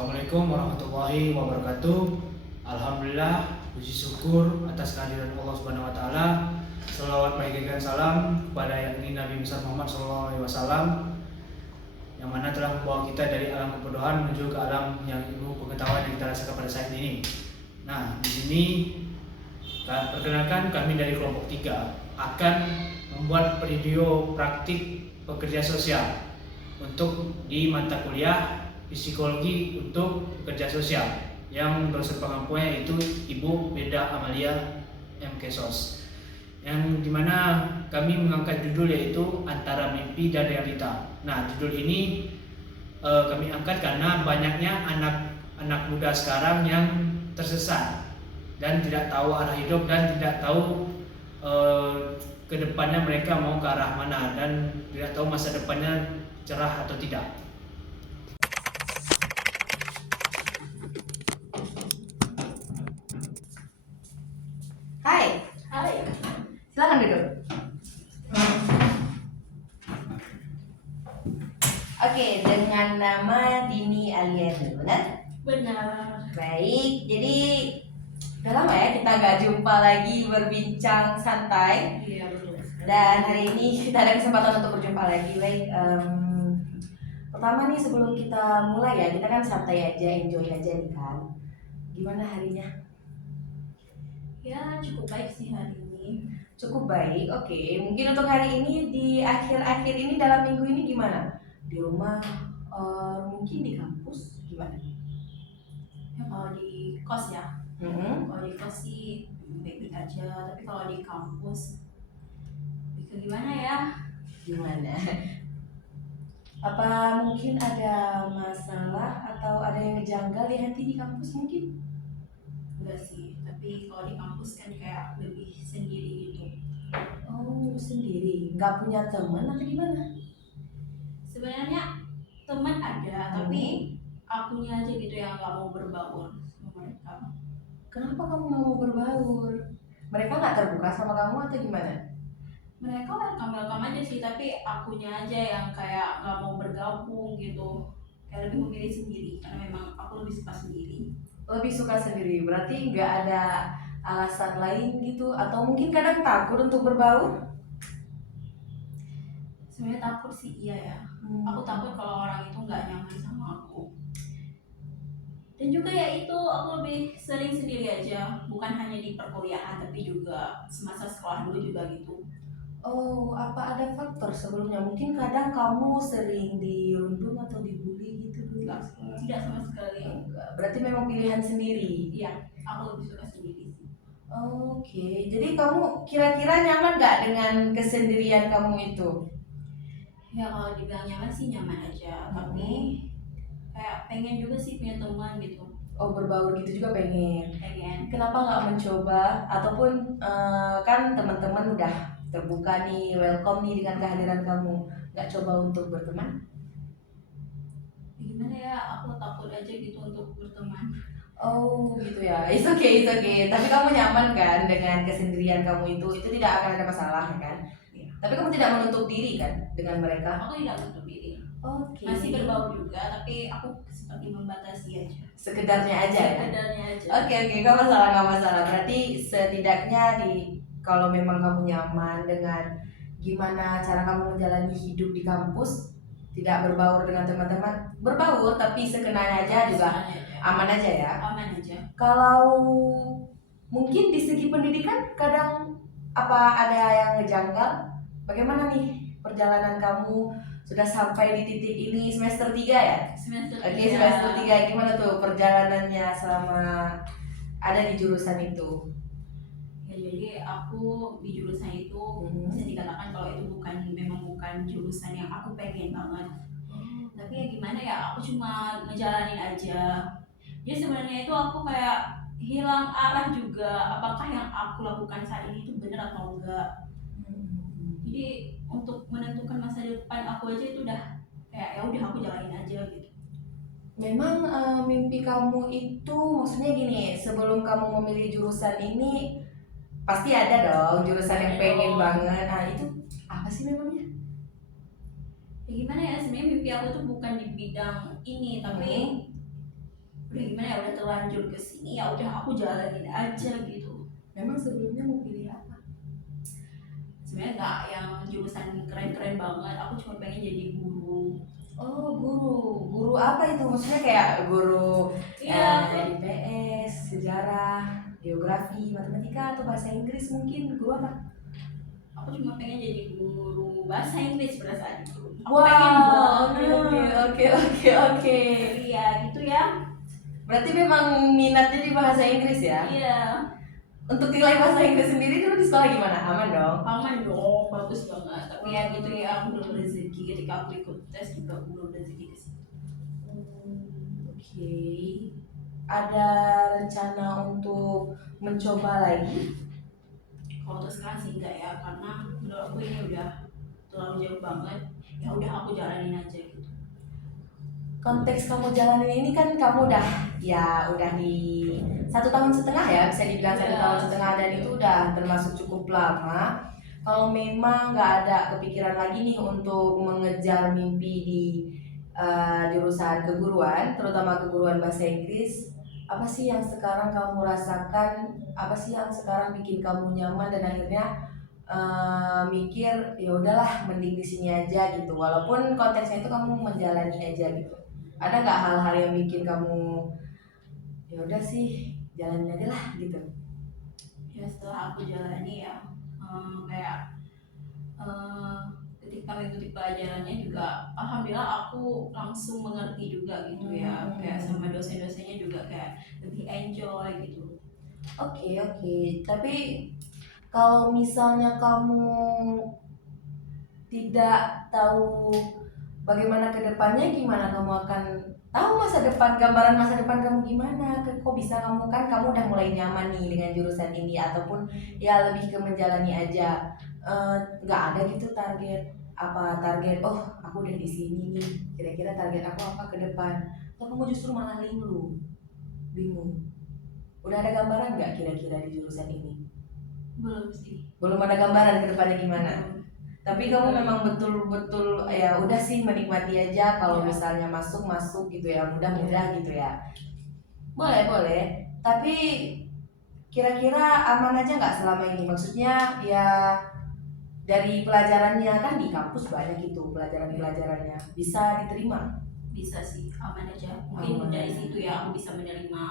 Assalamualaikum warahmatullahi wabarakatuh. Alhamdulillah, puji syukur atas kehadiran Allah Subhanahu wa taala. Selawat baik dan salam kepada yang ini Nabi besar Muhammad SAW yang mana telah membawa kita dari alam kebodohan menuju ke alam yang ilmu pengetahuan yang kita rasakan pada saat ini. Nah, di sini perkenalkan kami dari kelompok 3 akan membuat video praktik pekerja sosial untuk di mata kuliah psikologi untuk pekerja sosial yang dosen pengampunya yaitu Ibu Beda Amalia MKSOS, yang dimana kami mengangkat judul yaitu Antara Mimpi dan Realita. Nah, judul ini kami angkat karena banyaknya anak muda sekarang yang tersesat dan tidak tahu arah hidup dan tidak tahu kedepannya mereka mau ke arah mana dan tidak tahu masa depannya cerah atau tidak. Hai. Hai. Silakan duduk. Oke, dengan nama Dini Aliani, benar? Benar. Baik, jadi udah lama ya kita gak jumpa lagi berbincang santai. Iya, betul. Dan hari ini kita ada kesempatan untuk berjumpa lagi. Baik, pertama nih sebelum kita mulai ya, kita kan santai aja, enjoy aja nih kan. Gimana harinya? Ya, cukup baik sih hari ini. Cukup baik, oke. Mungkin untuk hari ini, di akhir-akhir ini, dalam minggu ini gimana? Di rumah, mungkin di kampus, gimana? Ya, kalau di kos ya. Kalau di kos sih baik-baik aja. Tapi kalau di kampus, gimana ya? Gimana? Apa mungkin ada masalah atau ada yang ngejanggal di hati di kampus mungkin? Enggak sih. Tapi kalau di kampus kan kayak lebih sendiri gitu. Oh, sendiri? Nggak punya teman atau gimana? Sebenarnya teman ada, tapi akunya aja gitu yang nggak mau berbaur sama mereka. Kenapa kamu nggak mau berbaur? Mereka nggak terbuka sama kamu atau gimana? Mereka welcome aja sih, tapi akunya aja yang kayak nggak mau bergabung gitu, kayak lebih memilih sendiri karena memang aku lebih suka sendiri. Lebih suka sendiri, berarti nggak ada alasan lain gitu? Atau mungkin kadang takut untuk berbaur? Sebenarnya takut sih iya ya. Aku takut kalau orang itu nggak nyaman sama aku. Dan juga ya itu, aku lebih sering sendiri aja, bukan hanya di perkuliahan tapi juga semasa sekolah dulu juga gitu. Oh, apa ada faktor sebelumnya? Mungkin kadang kamu sering dirundung atau dibully gitu dulu? Tidak sama sekali. Enggak, berarti memang pilihan sendiri. Iya, aku lebih suka sendiri sih. Oke, jadi kamu kira-kira nyaman nggak dengan kesendirian kamu itu? Ya kalau dibilang nyaman sih nyaman aja, tapi kayak pengen juga sih punya teman gitu. Oh, berbaur gitu juga pengen. Pengen. Kenapa nggak mencoba? Ataupun kan teman-teman udah terbuka nih, welcome nih dengan kehadiran kamu. Nggak coba untuk berteman? Gimana ya, aku takut aja gitu untuk berteman. Oh gitu ya, it's okay, it's okay. Tapi kamu nyaman kan dengan kesendirian kamu itu tidak akan ada masalah kan? Iya. Tapi kamu tidak menutup diri kan dengan mereka? Aku tidak menutup diri. Oke. Masih berbaur juga, tapi aku seperti membatasi aja. Sekedarnya aja ya? Sekedarnya aja. Oke, nggak masalah, nggak masalah. Berarti setidaknya kalau memang kamu nyaman dengan gimana cara kamu menjalani hidup di kampus, tidak berbaur dengan teman-teman, berbaur tapi sekenanya aja juga aman aja ya? Aman aja. Kalau mungkin di segi pendidikan kadang apa ada yang ngejanggal? Bagaimana nih perjalanan kamu sudah sampai di titik ini semester 3 ya? Semester 3. Oke, semester 3 gimana tuh perjalanannya selama ada di jurusan itu? Ya, jadi aku di jurusan itu bisa dikatakan kalau itu memang bukan jurusan yang aku pengen banget. Tapi ya gimana ya, aku cuma ngejalanin aja. Jadi sebenarnya itu aku kayak hilang arah juga, apakah yang aku lakukan saat ini itu benar atau enggak. Jadi untuk menentukan masa depan aku aja itu udah kayak ya udah aku jalanin aja gitu. Memang mimpi kamu itu maksudnya gini, sebelum kamu memilih jurusan ini pasti ada dong jurusan yang pengen banget. Nah itu apa sih memangnya? Ya gimana ya, sebenarnya mimpi aku tuh bukan di bidang ini, tapi terlanjur ke sini ya udah aku jalanin aja gitu. Memang sebelumnya mau pilih apa? Sebenarnya nggak yang jurusan keren-keren banget, aku cuma pengen jadi guru. Oh, guru apa itu? Maksudnya kayak guru Iya. IPS, sejarah, geografi, matematika, atau bahasa Inggris mungkin? Guru apa? Aku cuma pengen jadi guru bahasa Inggris pada saat itu. Aku Wah, pengen oke banget. oke. Iya gitu ya. Berarti memang minatnya di bahasa Inggris ya? Iya. Untuk nilai bahasa Inggris sendiri dulu di sekolah gimana? Aman dong? Aman dong, bagus banget. Tapi ya gitu ya, aku belum rezeki ketika aku ikut tes juga aku belum rezeki ke situ. Oke. Ada rencana untuk mencoba lagi? Kalau untuk sekarang sih enggak ya, karena menurut aku ini udah terlalu jauh banget. Ya udah aku jalanin aja gitu. Konteks kamu jalanin ini kan kamu udah di 1,5 tahun ya, bisa dibilang 1,5 tahun, dan itu udah termasuk cukup lama. Kalau memang nggak ada kepikiran lagi nih untuk mengejar mimpi di jurusan keguruan, terutama keguruan bahasa Inggris, apa sih yang sekarang kamu rasakan? Apa sih yang sekarang bikin kamu nyaman dan akhirnya mikir ya udahlah mending di sini aja gitu, walaupun konteksnya itu kamu menjalani aja gitu. Ada nggak hal-hal yang bikin kamu ya udah sih jalanin aja lah gitu? Ya setelah aku jalani ya, kayak ketika mengikuti pelajarannya juga alhamdulillah aku langsung mengerti juga gitu ya. Kayak sama dosen-dosennya juga kayak lebih enjoy gitu. Oke. Tapi kalau misalnya kamu tidak tahu bagaimana ke depannya, gimana kamu akan tahu gambaran masa depan kamu gimana? Kok bisa kamu udah mulai nyaman nih dengan jurusan ini, ataupun ya lebih ke menjalani aja. Nggak ada gitu target, oh aku udah di sini nih, kira-kira target aku apa ke depan? Atau kamu justru malah linglung, bingung? Udah ada gambaran nggak kira-kira di jurusan ini? Belum sih. Belum ada gambaran ke depannya gimana? Tapi kamu memang betul-betul ya udah sih menikmati aja, kalau misalnya masuk gitu ya, mudah-mudah gitu ya. Boleh. Tapi kira-kira aman aja nggak selama ini? Maksudnya ya dari pelajarannya, kan di kampus banyak itu pelajarannya, bisa diterima? Bisa sih, aman aja. Mungkin Aman. dari situ ya aku bisa menerima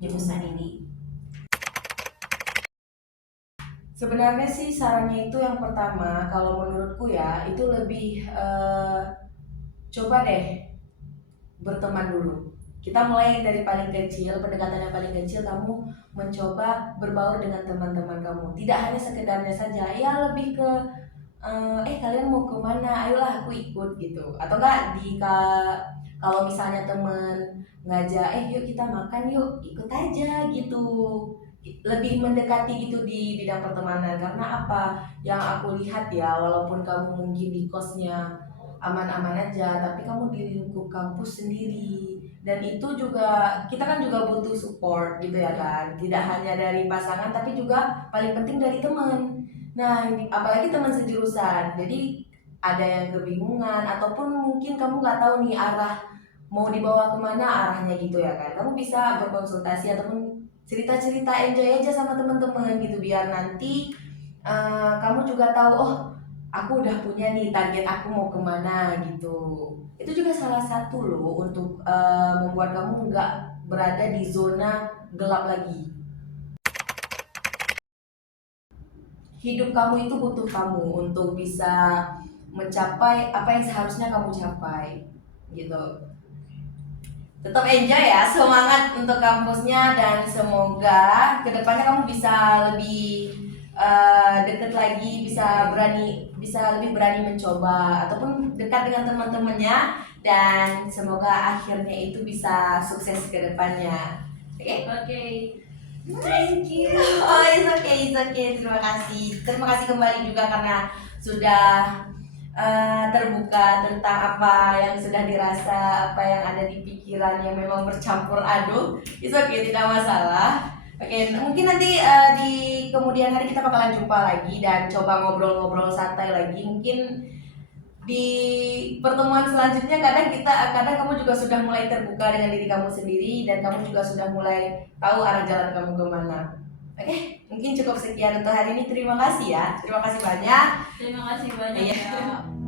jurusan ini. Sebenarnya sih sarannya itu yang pertama, kalau menurutku ya itu lebih coba deh berteman dulu. Kita mulai dari paling kecil, pendekatannya paling kecil, kamu mencoba berbaur dengan teman-teman kamu. Tidak hanya sekedarnya saja, ya lebih ke kalian mau kemana? Ayolah aku ikut gitu. Atau enggak kalau misalnya temen ngajak, yuk kita makan yuk, ikut aja gitu. Lebih mendekati gitu di bidang pertemanan, karena apa yang aku lihat ya, walaupun kamu mungkin di kosnya aman-aman aja, tapi kamu di lingkup kampus sendiri, dan itu juga kita kan juga butuh support gitu ya kan, tidak hanya dari pasangan tapi juga paling penting dari teman. Nah apalagi teman sejurusan, jadi ada yang kebingungan ataupun mungkin kamu nggak tahu nih arah mau dibawa kemana arahnya gitu ya kan, kamu bisa berkonsultasi ataupun cerita-cerita, enjoy aja sama teman-teman gitu, biar nanti kamu juga tahu, oh aku udah punya nih target aku mau kemana gitu. Itu juga salah satu loh untuk membuat kamu nggak berada di zona gelap lagi. Hidup kamu itu butuh kamu untuk bisa mencapai apa yang seharusnya kamu capai gitu. Tetap enjoy ya, semangat untuk kampusnya, dan semoga kedepannya kamu bisa lebih deket lagi, bisa lebih berani mencoba ataupun dekat dengan teman-temannya, dan semoga akhirnya itu bisa sukses ke depannya. Oke? Oke. Thank you. Oh, it's okay. Terima kasih kembali juga karena sudah terbuka tentang apa yang sudah dirasa, apa yang ada di pikiran yang memang bercampur aduk. It's okay, tidak masalah. Oke, mungkin nanti di kemudian hari kita bakalan jumpa lagi dan coba ngobrol-ngobrol santai lagi. Mungkin di pertemuan selanjutnya kadang kamu juga sudah mulai terbuka dengan diri kamu sendiri dan kamu juga sudah mulai tahu arah jalan kamu kemana. Oke, mungkin cukup sekian untuk hari ini. Terima kasih ya, terima kasih banyak. Terima kasih banyak Iya. ya.